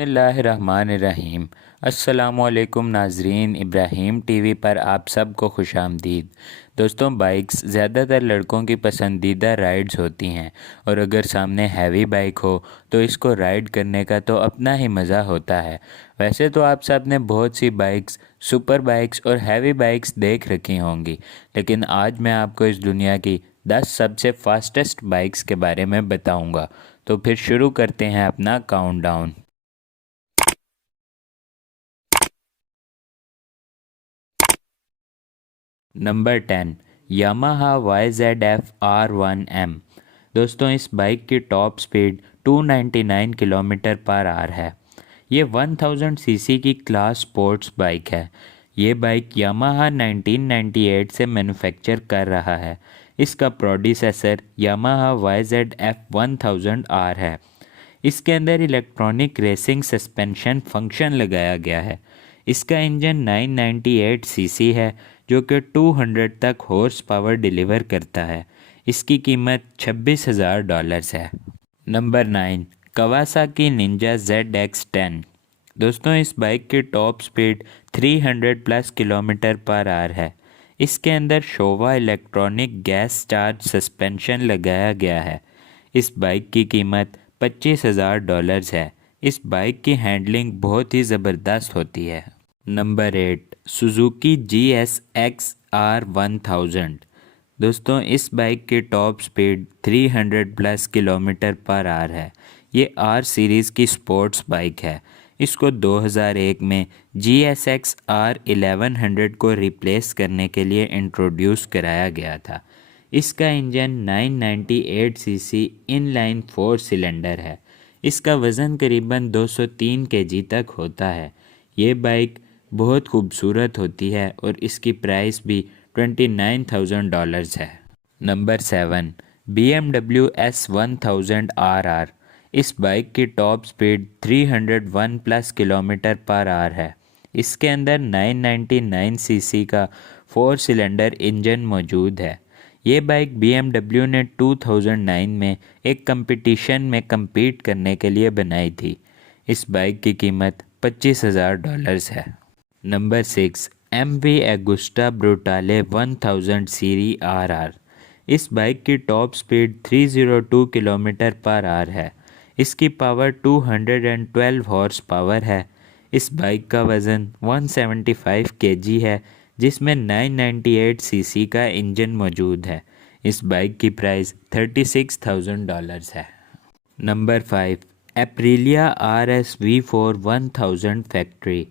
बिस्मिल्लाहिर्रहमानिर्रहीम। अस्सलामुअलैकुम नाजरीन, इब्राहीम टीवी पर आप सबको खुशामदीद। दोस्तों, बाइक्स ज़्यादातर लड़कों की पसंदीदा राइड्स होती हैं और अगर सामने हैवी बाइक हो तो इसको राइड करने का तो अपना ही मज़ा होता है। वैसे तो आप सब ने बहुत सी बाइक्स, सुपर बाइक्स और हैवी बाइक्स देख रखी होंगी, लेकिन आज मैं आपको इस दुनिया की 10 सबसे फास्टेस्ट बाइक्स के बारे में बताऊंगा। तो फिर शुरू करते हैं अपना काउंटडाउन। Number 10, Yamaha YZF-R1M। दोस्तों, इस बाइक की top speed 299 kilometre per hour है। ये 1000 सीसी की क्लास स्पोर्ट्स बाइक है। ये बाइक यामाहा 1998 से मैन्युफैक्चर कर रहा है। इसका प्रोड्यूसर यामाहा YZF-1000R है। इसके अंदर इलेक्ट्रॉनिक रेसिंग सस्पेंशन फंक्शन लगाया गया है। इसका इंजन 998 सीसी है जो कि 200 तक हॉर्स पावर डिलीवर करता है। इसकी कीमत $26,000 है। Number 9, Kawasaki Ninja ZX10। दोस्तों, इस बाइक की top speed 300 plus kilometre per hour है। इसके अंदर Showa electronic gas charge suspension लगाया गया है। इस बाइक की कीमत $25,000 है। इस बाइक की हैंडलिंग बहुत ही ज़बरदस्त होती है। Number 8, Suzuki GSX-R 1000। दोस्तों, इस बाइक की top speed 300 plus kilometre per hour है। ये आर सीरीज़ की स्पोर्ट्स बाइक है। इसको 2001 में GSX-R 1100 को रिप्लेस करने के लिए इंट्रोड्यूस कराया गया था। इसका इंजन 998 सीसी इनलाइन 4 सिलेंडर है। इसका वज़न करीबन 203 केजी तक होता है। ये बाइक बहुत खूबसूरत होती है और इसकी प्राइस भी $29,000 है। Number 7, BMW S1000RR। इस बाइक की top speed 301 plus kilometre per hour है। इसके अंदर 999 सीसी का 4 सिलेंडर इंजन मौजूद है। ये बाइक BMW ने 2009 में एक कंपटीशन में compete करने के लिए बनाई थी। इस बाइक की कीमत $25,000 है। नंबर 6, MV Agusta Brutale 1000 सीरी RR। इस बाइक की top speed 302 kilometre per hour है। इसकी पावर 212 हॉर्स पावर है। इस बाइक का वज़न 175 केजी है, जिसमें 998 सीसी का इंजन मौजूद है। इस बाइक की प्राइस $36,000 है। Number 5, Aprilia RS V4 1000 factory.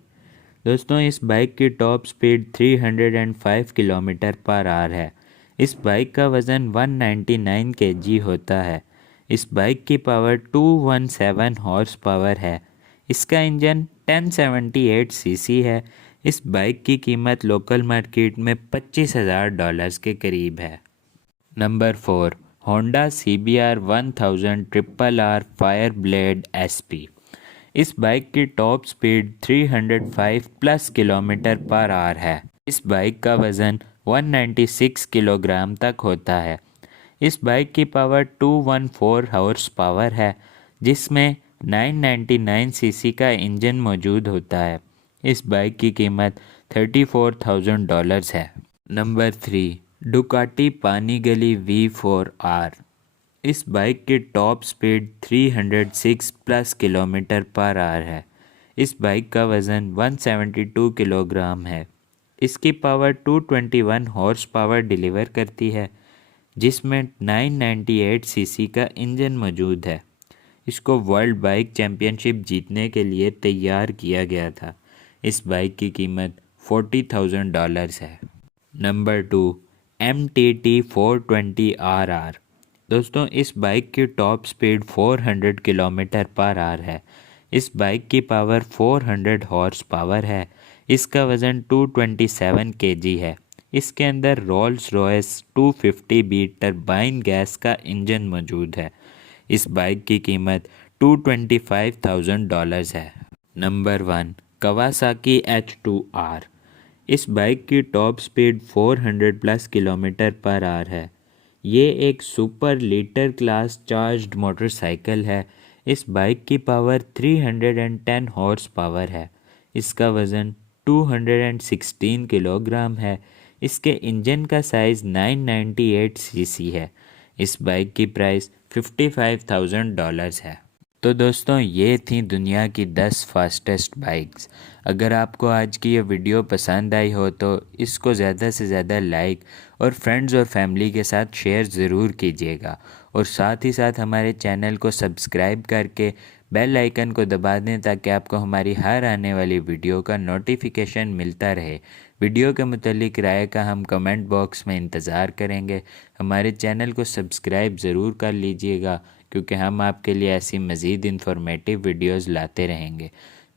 दोस्तों, इस बाइक की top speed 305 kilometre per hour है। इस बाइक का वज़न 199 केजी होता है। इस बाइक की पावर 217 हॉर्स पावर है। इसका इंजन 1078 सीसी है। इस बाइक की कीमत लोकल मार्केट में $25,000 के करीब है। Number 4, Honda CBR 1000 triple R fire blade SP। इस बाइक की top speed 305 plus kilometre per hour है। इस बाइक का वज़न 196 किलोग्राम तक होता है। इस बाइक की पावर 214 हॉर्स पावर है, जिसमें 999 सीसी का इंजन मौजूद होता है। इस बाइक की कीमत $34,000 है। Number 3, Ducati Panigale V4R। इस बाइक की top speed 306 plus kilometre per hour है। इस बाइक का वज़न 172 किलोग्राम है। इसकी पावर 221 हॉर्स पावर डिलीवर करती है, जिसमें 998 सीसी का इंजन मौजूद है। इसको वर्ल्ड बाइक चैम्पियनशिप जीतने के लिए तैयार किया गया था। इस बाइक की कीमत $40,000 है। Number 2, MTT 420RR। दोस्तों, इस बाइक की top speed 400 kilometre per hour है। इस बाइक की पावर 400 हॉर्स पावर है। इसका वज़न 227 केजी है। इसके अंदर Rolls Royce 250B turbine gas का इंजन मौजूद है। इस बाइक की कीमत $225,000 है। Number 1, Kawasaki H2R। इस बाइक की top speed 400 plus kilometre per hour है। ये एक super litre class charged motorcycle है। इस बाइक की पावर 310 हॉर्स पावर है। इसका वज़न 216 किलोग्राम है। इसके इंजन का साइज़ 998 सीसी है। इस बाइक की प्राइस $55,000 है। तो दोस्तों ये थी दुनिया की 10 फास्टेस्ट बाइक्स। अगर आपको आज की ये वीडियो पसंद आई हो तो इसको ज़्यादा से ज़्यादा लाइक और फ्रेंड्स और फैमिली के साथ शेयर ज़रूर कीजिएगा, और साथ ही साथ हमारे चैनल को सब्सक्राइब करके बेल आइकन को दबा दें ताकि आपको हमारी हर आने वाली वीडियो का नोटिफिकेशन मिलता रहे। वीडियो के मुतालिक राय का हम कमेंट बॉक्स में इंतज़ार करेंगे। हमारे चैनल को सब्सक्राइब ज़रूर कर लीजिएगा, क्योंकि हम आपके लिए ऐसी मज़ीद इन्फॉर्मेटिव वीडियोज़ लाते रहेंगे।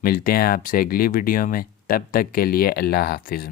मिलते हैं आपसे अगली वीडियो में, तब तक के लिए अल्लाह हाफिज़।